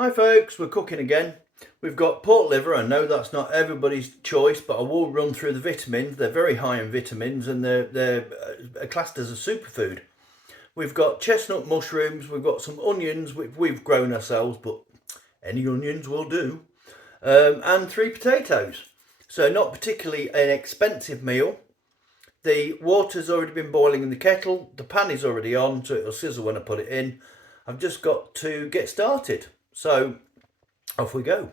Hi folks, we're cooking again. We've got pork liver. I know that's not everybody's choice, but I will run through the vitamins. They're very high in vitamins and they're classed as a superfood. We've got chestnut mushrooms, we've got some onions which we've grown ourselves, but any onions will do, and 3 potatoes. So not particularly an expensive meal. The water's already been boiling in the kettle, the pan is already on, so it'll sizzle when I put it in. I've just got to get started. So off we go.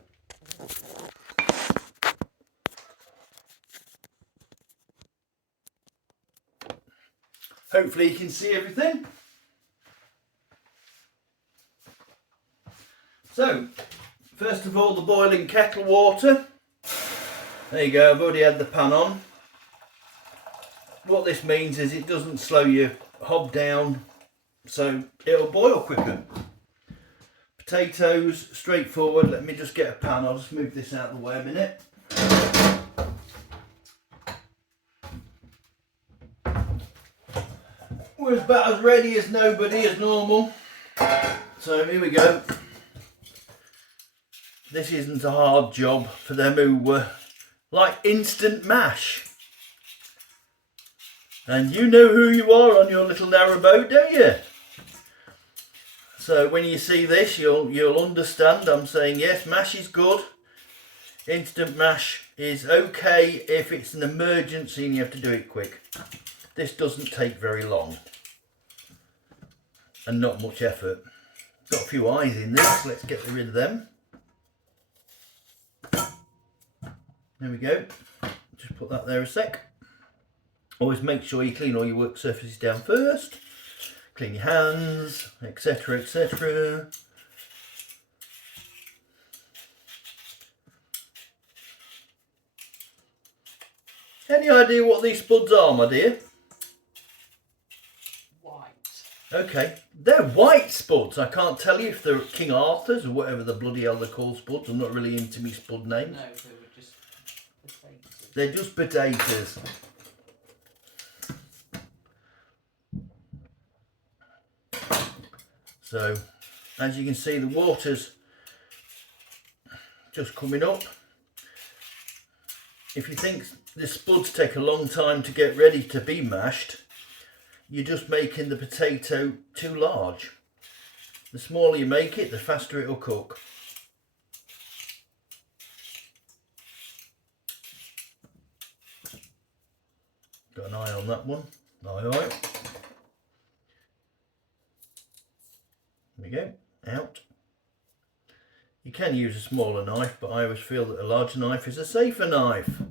Hopefully you can see everything. So, first of all, the boiling kettle water. There you go, I've already had the pan on. What this means is it doesn't slow your hob down, so it'll boil quicker. Potatoes, straightforward. Let me just get a pan. I'll just move this out of the way a minute. We're about as ready as nobody as normal. So here we go. This isn't a hard job for them who like instant mash. And you know who you are on your little narrow boat, don't you? So when you see this, you'll understand I'm saying yes, mash is good. Instant mash is okay if it's an emergency and you have to do it quick. This doesn't take very long and not much effort. Got a few eyes in this, let's get rid of them. There we go. Just put that there a sec. Always make sure you clean all your work surfaces down first. Clean your hands, etc, etc. Any idea what these spuds are, my dear? White. Okay, they're white spuds. I can't tell you if they're King Arthur's or whatever the bloody hell they're called spuds. I'm not really into me spud names. No, they were just potatoes. They're just potatoes. So, as you can see, the water's just coming up. If you think the spuds take a long time to get ready to be mashed, you're just making the potato too large. The smaller you make it, the faster it'll cook. Got an eye on that one. Aye, aye. There we go, out. You can use a smaller knife, but I always feel that a larger knife is a safer knife.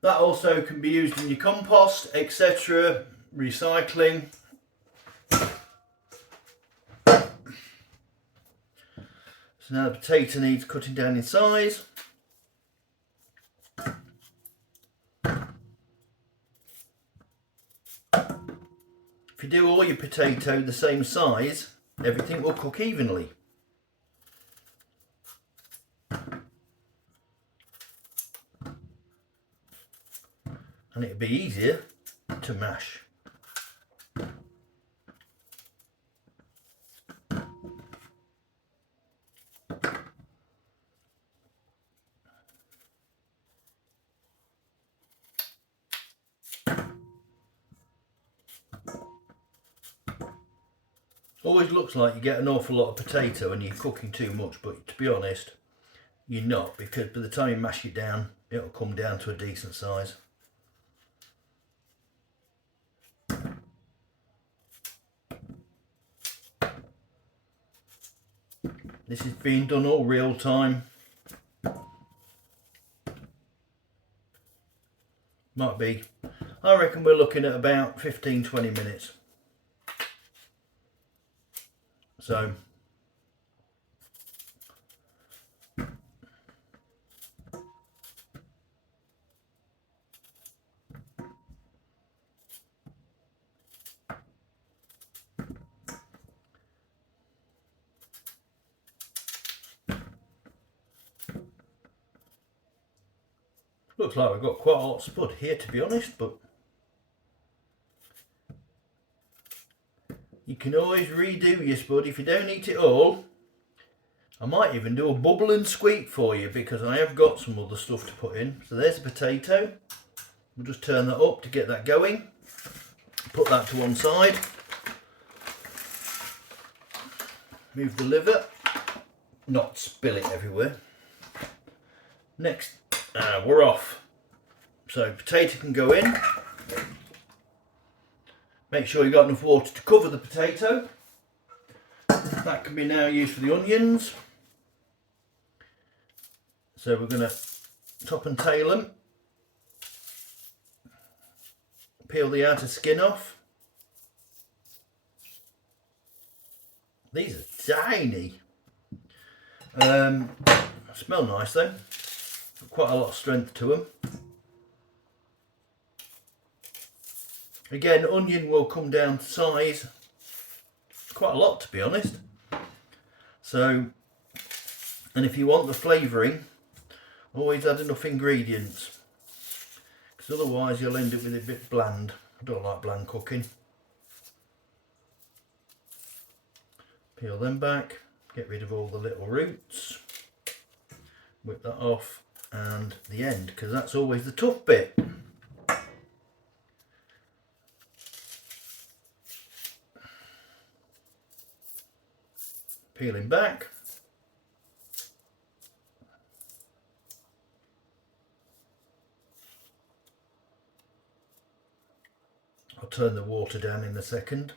That also can be used in your compost, etc., recycling. So now the potato needs cutting down in size. If you do all your potato the same size, everything will cook evenly. And it'll be easier to mash. Always looks like you get an awful lot of potato and you're cooking too much, but to be honest, you're not, because by the time you mash it down, it'll come down to a decent size. This is being done all real time. Might be, I reckon we're looking at about 15-20 minutes. So looks like we've got quite a lot of spud here, to be honest, but you can always redo your spud if you don't eat it all. I might even do a bubble and squeak for you because I have got some other stuff to put in. So there's a potato. We'll just turn that up to get that going. Put that to one side. Move the liver. Not spill it everywhere. Next, we're off. So potato can go in. Make sure you've got enough water to cover the potato. That can be now used for the onions. So we're going to top and tail them. Peel the outer skin off. These are tiny. Smell nice though. Quite a lot of strength to them. Again, onion will come down to size. Quite a lot, to be honest. So, and if you want the flavouring, always add enough ingredients, because otherwise you'll end up with a bit bland. I don't like bland cooking. Peel them back, get rid of all the little roots, whip that off, and the end, because that's always the tough bit. Peeling back. I'll turn the water down in a second.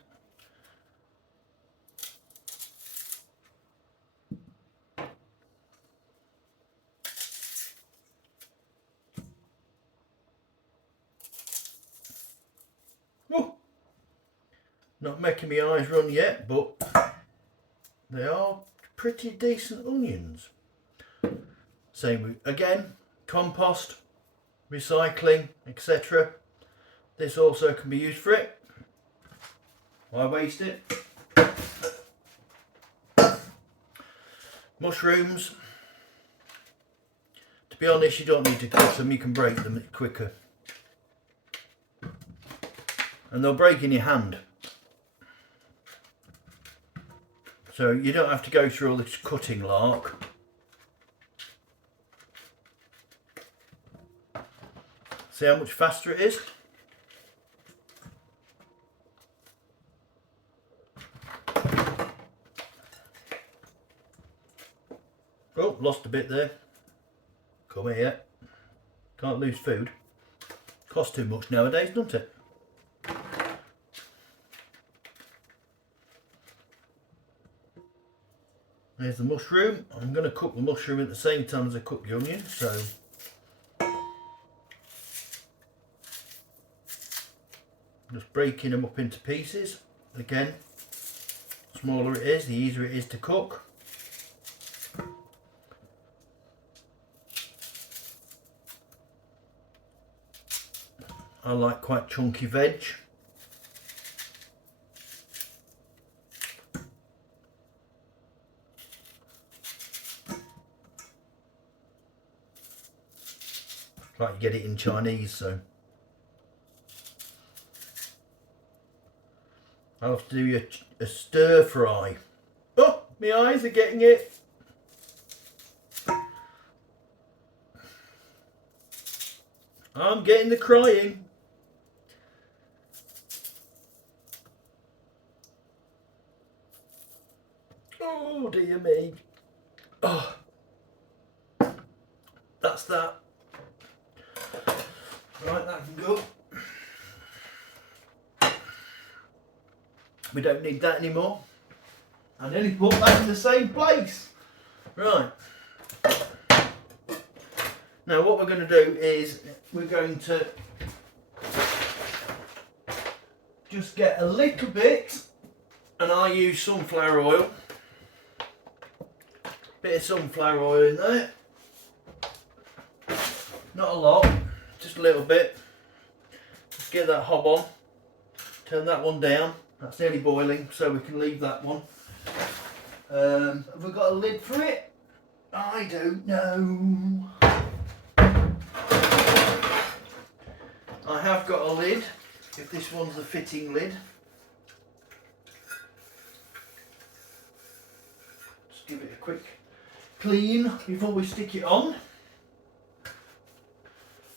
Woo! Not making my eyes run yet, but they are pretty decent onions. Same with, again, compost, recycling, etc. This also can be used for it. Why waste it? Mushrooms. To be honest, you don't need to cut them, you can break them quicker. And they'll break in your hand. So you don't have to go through all this cutting lark. See how much faster it is? Oh, lost a bit there. Come here. Can't lose food. Costs too much nowadays, doesn't it? There's the mushroom. I'm going to cook the mushroom at the same time as I cook the onion, so just breaking them up into pieces. Again, the smaller it is, the easier it is to cook. I like quite chunky veg. Like you get it in Chinese, so I'll have to do a stir fry. Oh, my eyes are getting it. I'm getting the crying. Oh dear me. Oh, that's that. Right, that can go. We don't need that anymore. I nearly put that in the same place. Right. Now what we're going to do is we're going to just get a little bit, and I use sunflower oil. Bit of sunflower oil in there. Not a lot. Just a little bit. Just get that hob on. Turn that one down. That's nearly boiling, so we can leave that one. Have we got a lid for it? I don't know. I have got a lid, if this one's a fitting lid. Just give it a quick clean before we stick it on.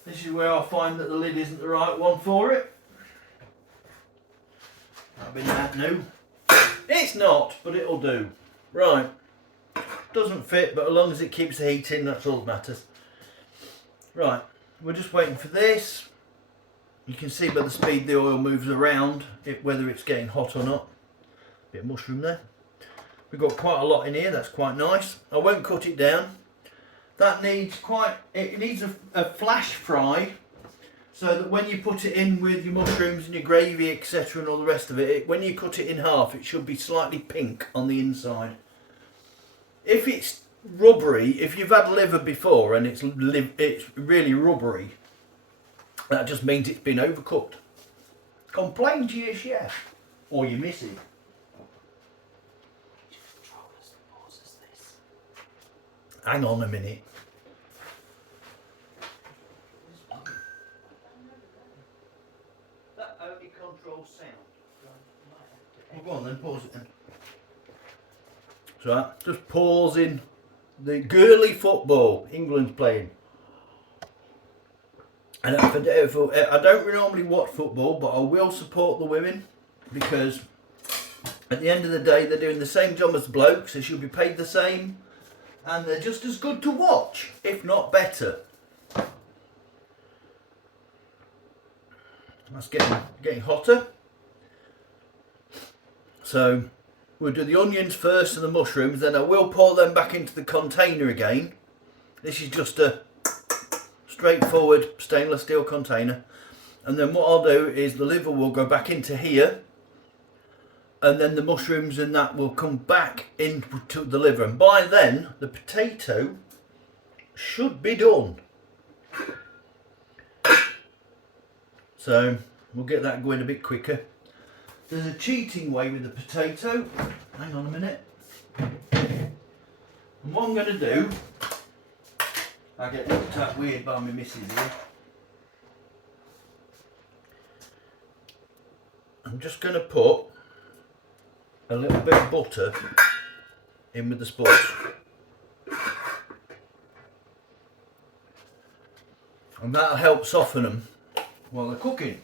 This is where I find that the lid isn't the right one for it. I've been that new. It's not, but it'll do. Right. Doesn't fit, but as long as it keeps the heat in, that's all that matters. Right. We're just waiting for this. You can see by the speed the oil moves around, whether it's getting hot or not. Bit of mushroom there. We've got quite a lot in here, that's quite nice. I won't cut it down. That needs it needs a flash fry, so that when you put it in with your mushrooms and your gravy, etc. and all the rest of it, when you cut it in half, it should be slightly pink on the inside. If it's rubbery, if you've had liver before and it's really rubbery, that just means it's been overcooked. Complain to your chef or your missus. Hang on a minute. That only controls sound. Well, go on then, pause it then. So just pausing the girly football England's playing. And I don't normally watch football, but I will support the women because at the end of the day they're doing the same job as the blokes. They should be paid the same. And they're just as good to watch, if not better. That's getting hotter. So we'll do the onions first and the mushrooms, then I will pour them back into the container again. This is just a straightforward stainless steel container. And then what I'll do is the liver will go back into here. And then the mushrooms and that will come back into the liver. And by then, the potato should be done. So, we'll get that going a bit quicker. There's a cheating way with the potato. Hang on a minute. And what I'm going to do, I get looked at weird by my missus here. I'm just going to put a little bit of butter in with the spuds. And that'll help soften them while they're cooking.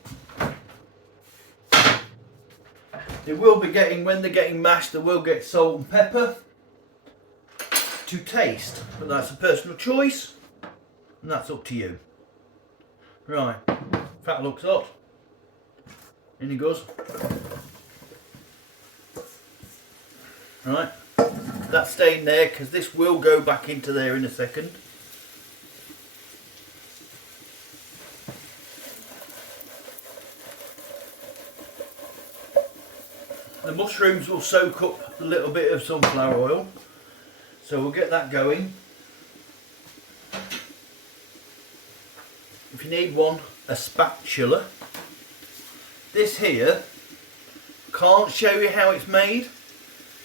They will be getting, when they're getting mashed, they will get salt and pepper to taste, but that's a personal choice and that's up to you. Right, that looks hot. In it goes. Right, that's staying there because this will go back into there in a second. The mushrooms will soak up a little bit of sunflower oil, so we'll get that going. If you need one, a spatula. This here, can't show you how it's made,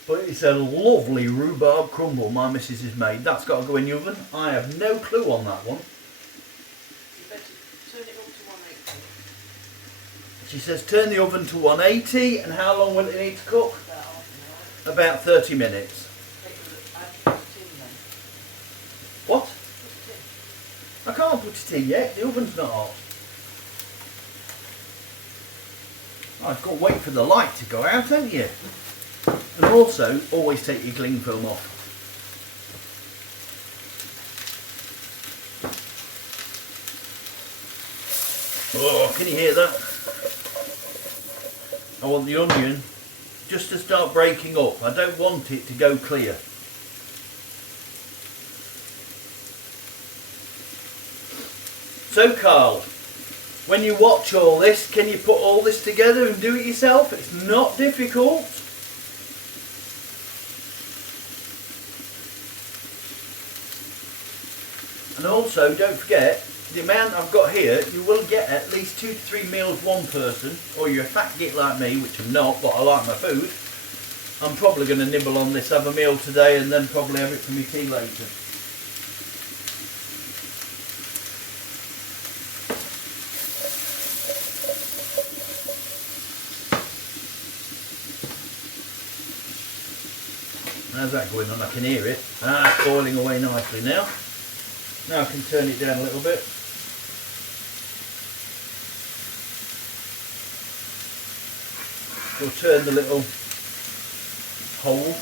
but it's a lovely rhubarb crumble my missus has made. That's got to go in the oven. I have no clue on that one. You better turn it up to 180. She says turn the oven to 180, and how long will it need to cook? About half an hour. About 30 minutes. Put it in then. What? Put it in. I can't put it in yet, the oven's not hot. I've got to wait for the light to go out, haven't you? And also, always take your cling film off. Oh, can you hear that? I want the onion just to start breaking up. I don't want it to go clear. So Carl, when you watch all this, can you put all this together and do it yourself? It's not difficult. And also, don't forget, the amount I've got here, you will get at least 2 to 3 meals one person, or you're a fat git like me, which I'm not, but I like my food. I'm probably going to nibble on this, have a meal today, and then probably have it for my tea later. How's that going on? I can hear it. Ah, it's boiling away nicely now. Now I can turn it down a little bit. We'll turn the little hole.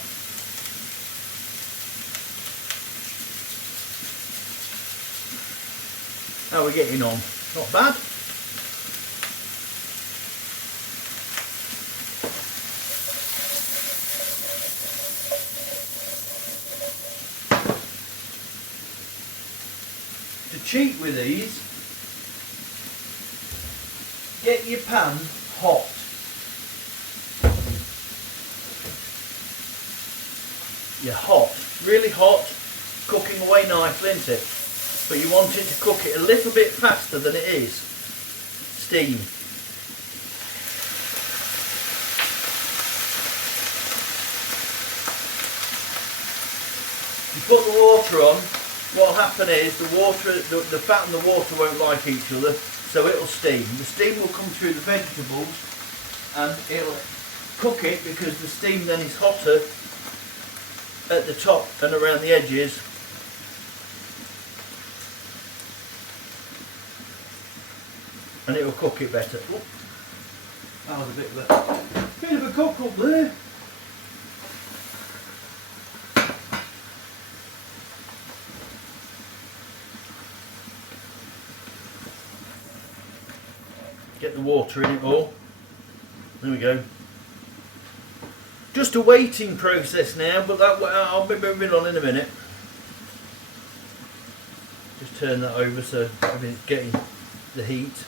How are we getting on? Not bad. To cheat with these, get your pan hot. You're hot, really hot, cooking away nicely, isn't it? But you want it to cook it a little bit faster than it is. Steam. You put the water on, what will happen is the fat and the water won't like each other, so it'll steam. The steam will come through the vegetables and it'll cook it because the steam then is hotter at the top and around the edges. And it will cook it better. Oop. That was a bit of a cook up there. Get the water in it all. There we go. Just a waiting process now, but that I'll be moving on in a minute. Just turn that over so everything's getting the heat.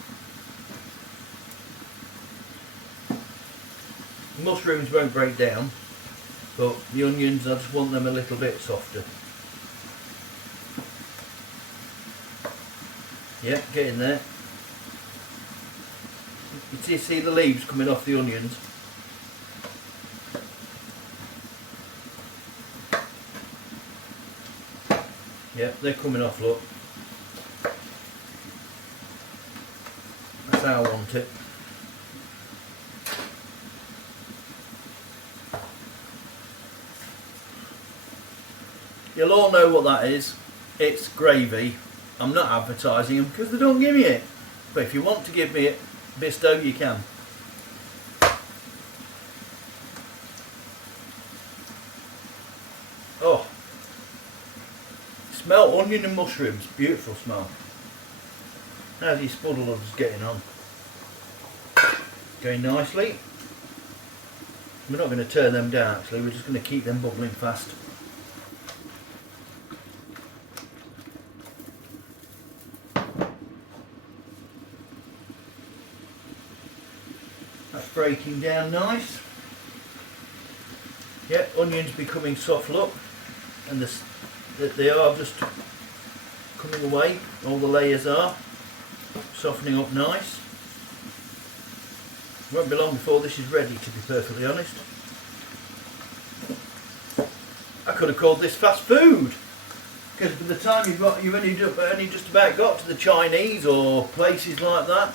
Mushrooms won't break down, but the onions, I just want them a little bit softer. Yeah, get in there. You see the leaves coming off the onions? Yeah, they're coming off, look. That's how I want it. You'll all know what that is. It's gravy. I'm not advertising them because they don't give me it. But if you want to give me it, Bisto, you can. Oh. Smell onion and mushrooms. Beautiful smell. How's your spuddles getting on? Going nicely. We're not going to turn them down actually, we're just going to keep them bubbling fast. That's breaking down nice. Yeah, onions becoming soft, look, and they are just coming away. All the layers are softening up nice. Won't be long before this is ready, to be perfectly honest. I could have called this fast food, because by the time you've only just about got to the Chinese or places like that.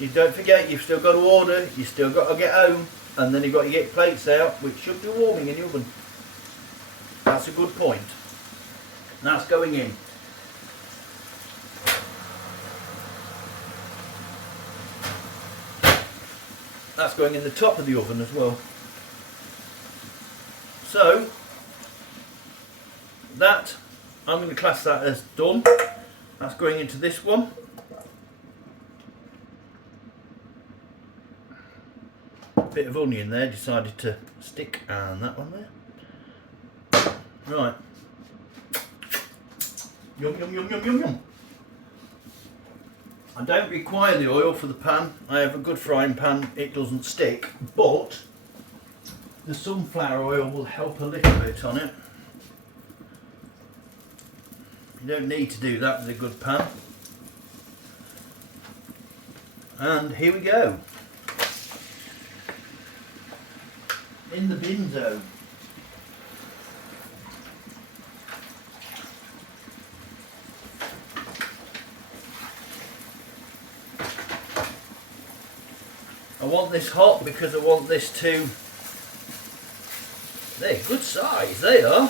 You don't forget, you've still got to order, you've still got to get home, and then you've got to get plates out, which should be warming in the oven. That's a good point. That's going in. That's going in the top of the oven as well. So, that, I'm going to class that as done. That's going into this one. Bit of onion there, decided to stick, and that one there. Right. Yum, yum, yum, yum, yum, yum. I don't require the oil for the pan. I have a good frying pan, it doesn't stick, but the sunflower oil will help a little bit on it. You don't need to do that with a good pan. And here we go. In the bin zone. I want this hot because I want this to They're good size, they are.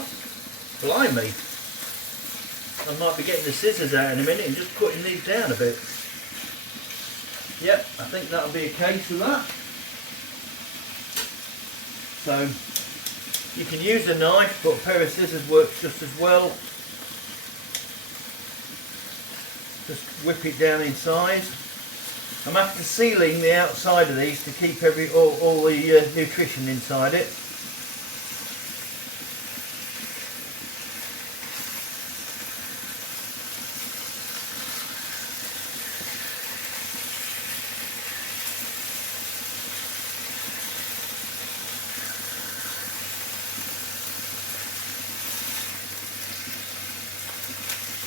Blimey. I might be getting the scissors out in a minute and just cutting these down a bit. Yep, I think that'll be a case of that. So, you can use a knife, but a pair of scissors works just as well. Just whip it down in size. I'm after sealing the outside of these to keep all the nutrition inside it.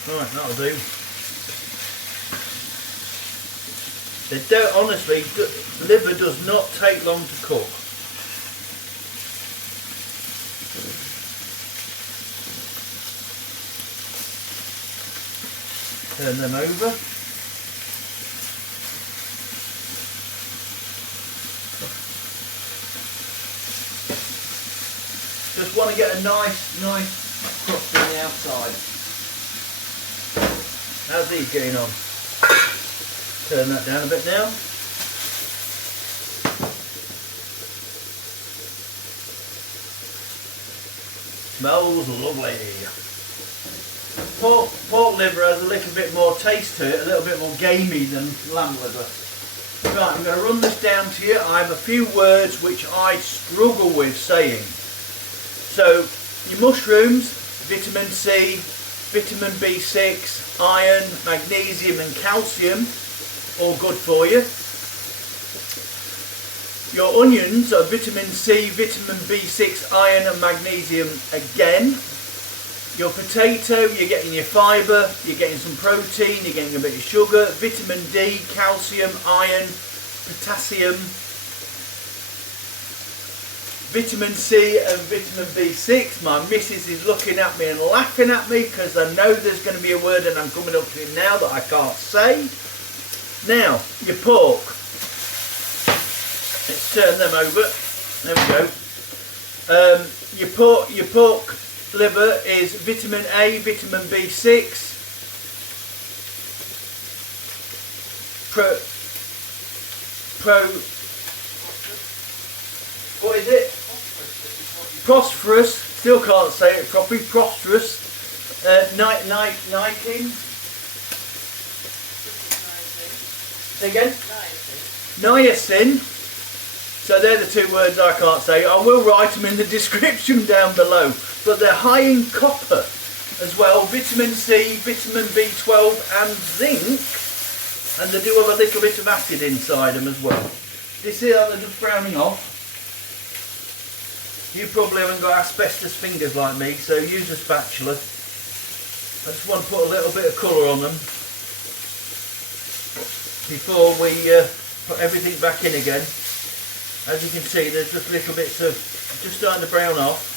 Right, that'll do. They don't, honestly, liver does not take long to cook. Turn them over. Just want to get a nice crust on the outside. How's these getting on? Turn that down a bit now. Smells lovely. Pork liver has a little bit more taste to it, a little bit more gamey than lamb liver. Right, I'm going to run this down to you. I have a few words which I struggle with saying. So, your mushrooms, vitamin C, vitamin B6, iron, magnesium and calcium, all good for you. Your onions are vitamin C, vitamin B6, iron and magnesium again. Your potato, you're getting your fibre, you're getting some protein, you're getting a bit of sugar, vitamin D, calcium, iron, potassium, vitamin C and vitamin B6. My missus is looking at me and laughing at me because I know there's going to be a word and I'm coming up to it now that I can't say. Now, your pork. Let's turn them over. There we go. Your pork liver is vitamin A, vitamin B6, what is it? Phosphorus, still can't say it properly, phosphorus, niacin. Say again? Niacin. So they're the two words I can't say. I will write them in the description down below. But they're high in copper as well, vitamin C, vitamin B12 and zinc. And they do have a little bit of acid inside them as well. Do you see how they're just browning off? You probably haven't got asbestos fingers like me, so use a spatula. I just want to put a little bit of colour on them before we put everything back in again. As you can see, there's just little bits of just starting to brown off.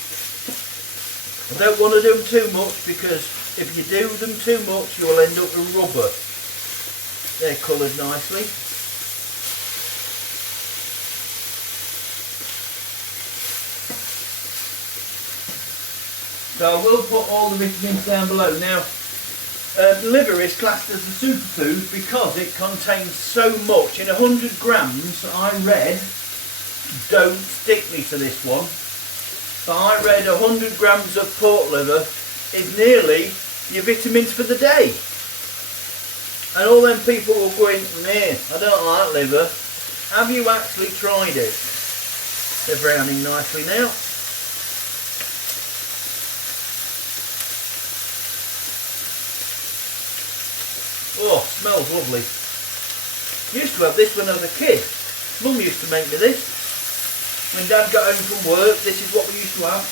I don't want to do them too much because if you do them too much, you'll end up with rubber. They're coloured nicely. So I will put all the vitamins down below. Now, liver is classed as a superfood because it contains so much. In 100 grams, I read, don't stick me to this one, but I read 100 grams of pork liver is nearly your vitamins for the day. And all them people will go in, meh, I don't like liver. Have you actually tried it? They're browning nicely now. Oh, smells lovely. Used to have this when I was a kid. Mum used to make me this. When Dad got home from work, this is what we used to have.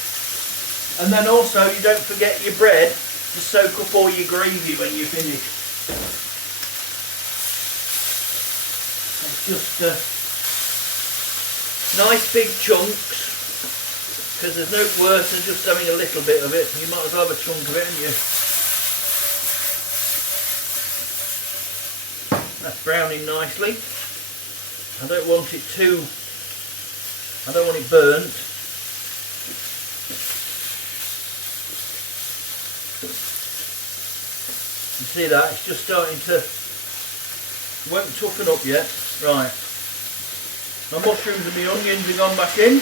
And then also, you don't forget your bread to soak up all your gravy when you finish. It's just nice big chunks, because there's no worse than just having a little bit of it. You might as well have a chunk of it, haven't you? That's browning nicely. I don't want it burnt. You see that? It's just starting to, won't toughen up yet. Right. My mushrooms and my onions have gone back in.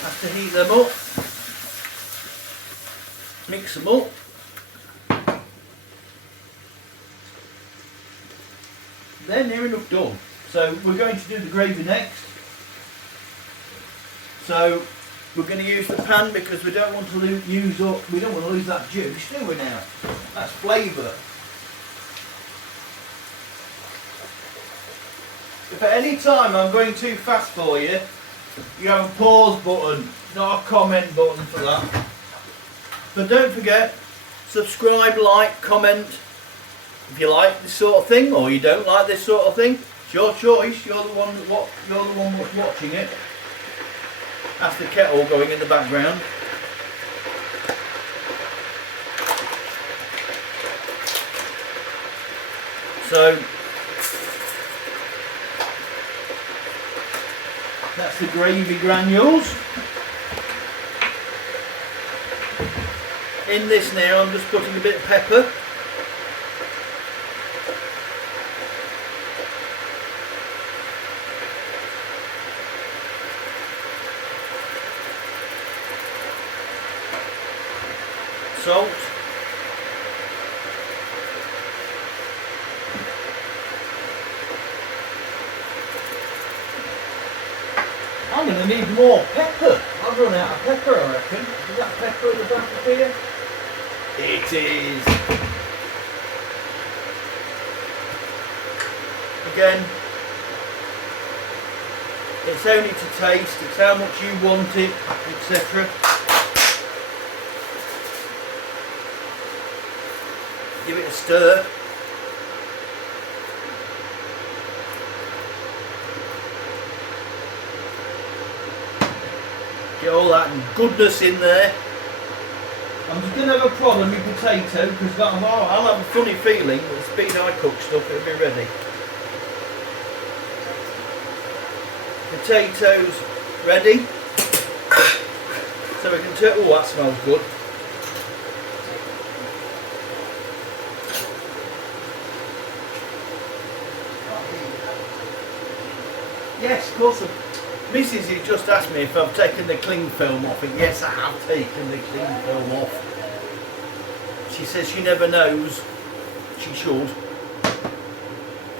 Have to heat them up. Mix them up. They're near enough done. So we're going to do the gravy next. So we're going to use the pan because we don't want to lose that juice, do we now? That's flavour. If at any time I'm going too fast for you, you have a pause button, not a comment button for that. But don't forget, subscribe, like, comment if you like this sort of thing or you don't like this sort of thing. It's your choice. You're the one that's watching it. That's the kettle going in the background. So that's the gravy granules. In this now I'm just putting a bit of pepper. Salt. I'm going to need more pepper. I've run out of pepper, I reckon. Is that pepper at the back of here? It is. Again, it's only to taste, it's how much you want it, etc. Give it a stir. Get all that goodness in there. I'm just going to have a problem with potato because I'll have a funny feeling that the speed I cook stuff it'll be ready. Potatoes ready. So we can turn. Oh, that smells good. Yes, of course. Mrs. has just asked me if I've taken the cling film off it. Yes, I have taken the cling film off. She says she never knows. She should.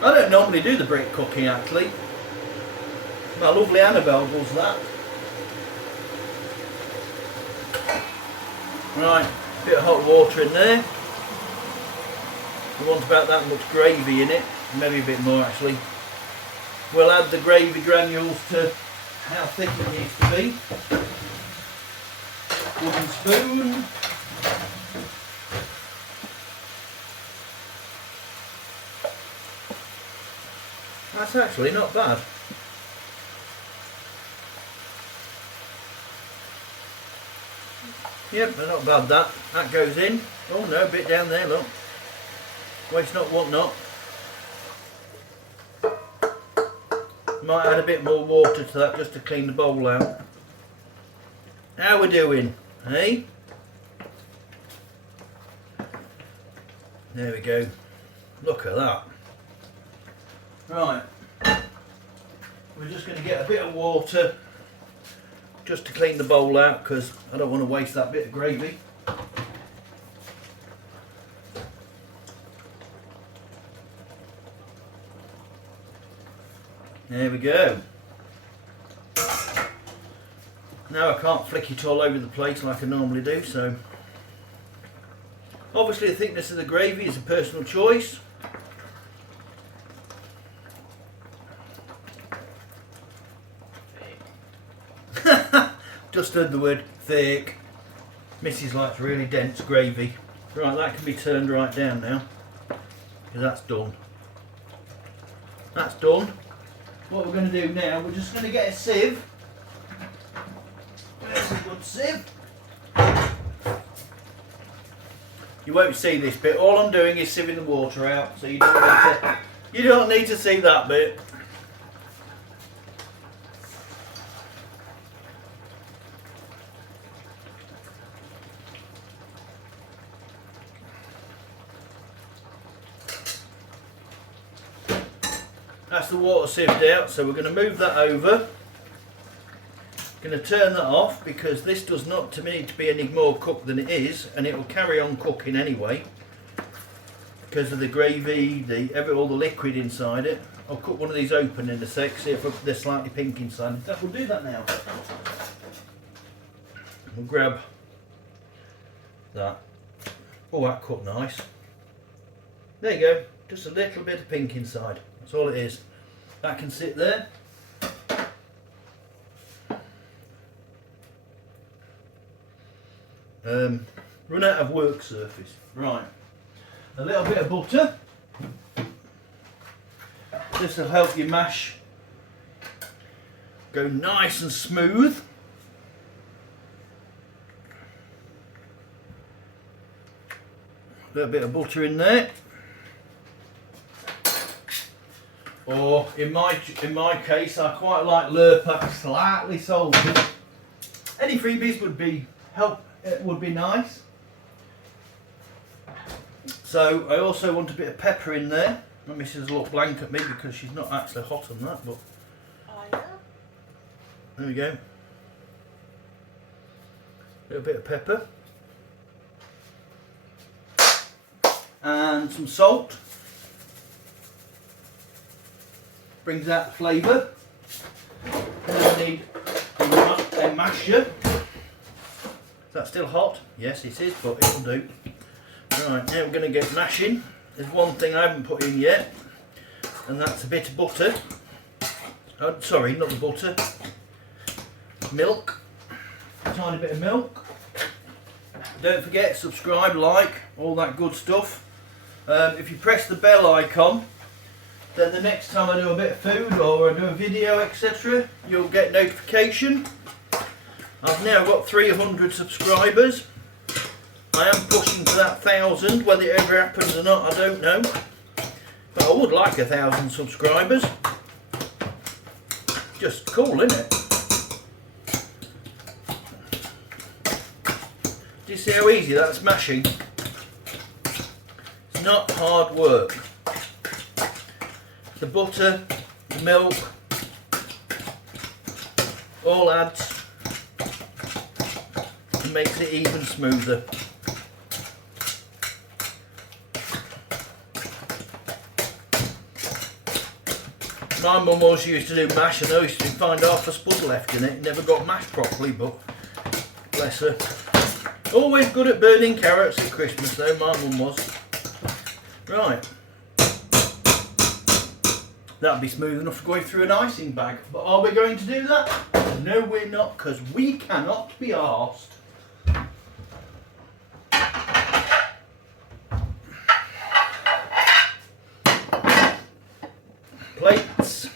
I don't normally do the brick cooking actually. My lovely Annabelle does that. Right, bit of hot water in there. We want about that much gravy in it. Maybe a bit more actually. We'll add the gravy granules to how thick it needs to be. Wooden spoon. That's actually not bad. Yep, not bad that. That goes in. Oh no, a bit down there, look. Waste not, want not. Might add a bit more water to that just to clean the bowl out. How we doing, eh? There we go. Look at that. Right. We're just going to get a bit of water just to clean the bowl out because I don't want to waste that bit of gravy. There we go. Now I can't flick it all over the place like I normally do, so obviously the thickness of the gravy is a personal choice. Just heard the word thick. Mrs. likes really dense gravy. Right, that can be turned right down now because that's done. That's done. What we're going to do now, we're just going to get a sieve. There's a good sieve. You won't see this bit. All I'm doing is sieving the water out, so you don't need to see that bit. That's the water sieved out, so we're going to move that over. Going to turn that off because this does not to me to be any more cooked than it is, and it will carry on cooking anyway because of the gravy, all the liquid inside it. I'll cut one of these open in a sec, see if they're slightly pink inside. In fact, we'll do that now. We'll grab that. Oh, that cut nice. There you go, just a little bit of pink inside. That's all it is. That can sit there. Run out of work surface. Right. A little bit of butter. This will help your mash go nice and smooth. A little bit of butter in there. Or in my case, I quite like Lurpak slightly salted. Any freebies would be nice. So I also want a bit of pepper in there. My missus look blank at me because she's not actually hot on that, but there we go. A little bit of pepper. And some salt. Brings out the flavour. And then we need a masher. Is that still hot? Yes it is, but it'll do. Right, now we're going to get mashing. There's one thing I haven't put in yet, and that's a bit of butter. Oh, sorry, not the butter. Milk. A tiny bit of milk. Don't forget, subscribe, like, all that good stuff. If you press the bell icon, then the next time I do a bit of food or I do a video, etc., you'll get notification. I've now got 300 subscribers. I am pushing for that 1,000. Whether it ever happens or not, I don't know. But I would like 1,000 subscribers. Just cool, isn't it? Do you see how easy that's mashing? It's not hard work. The butter, the milk, all adds and makes it even smoother. My mum always used to do mash and I used to find half a spud left in it. It never got mashed properly, but bless her. Always good at burning carrots at Christmas though, my mum was. Right. That'd be smooth enough for going through an icing bag. But are we going to do that? No, we're not, because we cannot be arsed. Plates.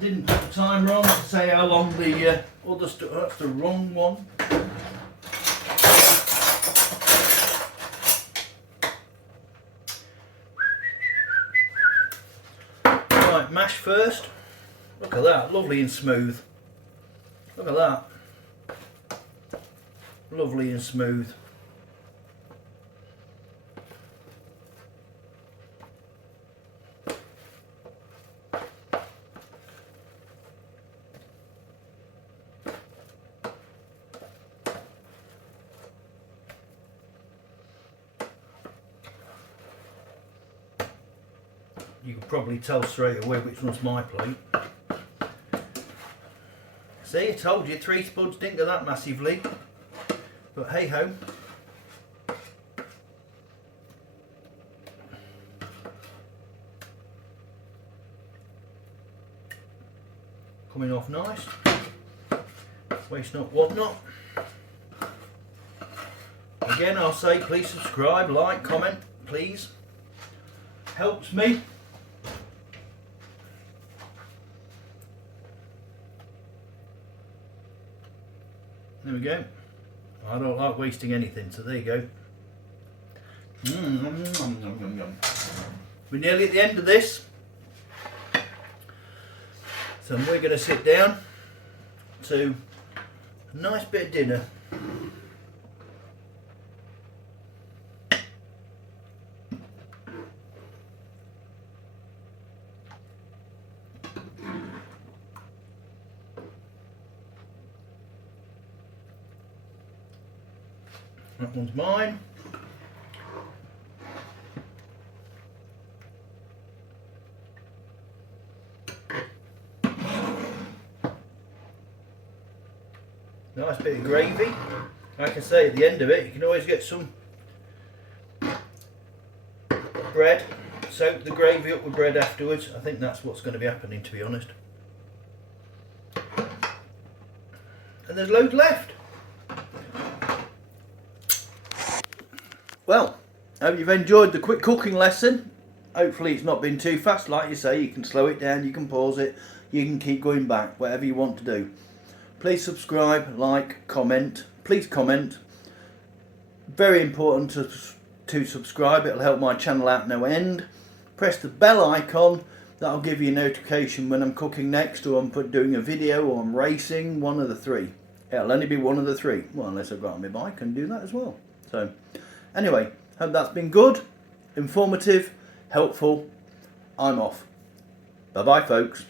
Didn't put the timer on to say how long the other stuff. That's the wrong one. Right, mash first. Look at that, lovely and smooth. Look at that. Lovely and smooth. You can probably tell straight away which one's my plate. See, I told you 3 spuds didn't go that massively. But hey ho. Coming off nice. Waste not, want not. Again, I'll say please subscribe, like, comment, please. Helps me. There we go. I don't like wasting anything, so there you go. We're nearly at the end of this. So we're going to sit down to a nice bit of dinner. That one's mine. Nice bit of gravy. Like I say, at the end of it, you can always get some bread. Soak the gravy up with bread afterwards. I think that's what's going to be happening, to be honest. And there's loads left. Well, I hope you've enjoyed the quick cooking lesson. Hopefully it's not been too fast. Like you say, you can slow it down, you can pause it, you can keep going back, whatever you want to do. Please subscribe, like, comment. Please comment. Very important to subscribe. It'll help my channel out no end. Press the bell icon. That'll give you a notification when I'm cooking next, or I'm doing a video, or I'm racing. One of the three. It'll only be one of the three. Well, unless I've got on my bike and do that as well. So, anyway, hope that's been good, informative, helpful. I'm off. Bye-bye, folks.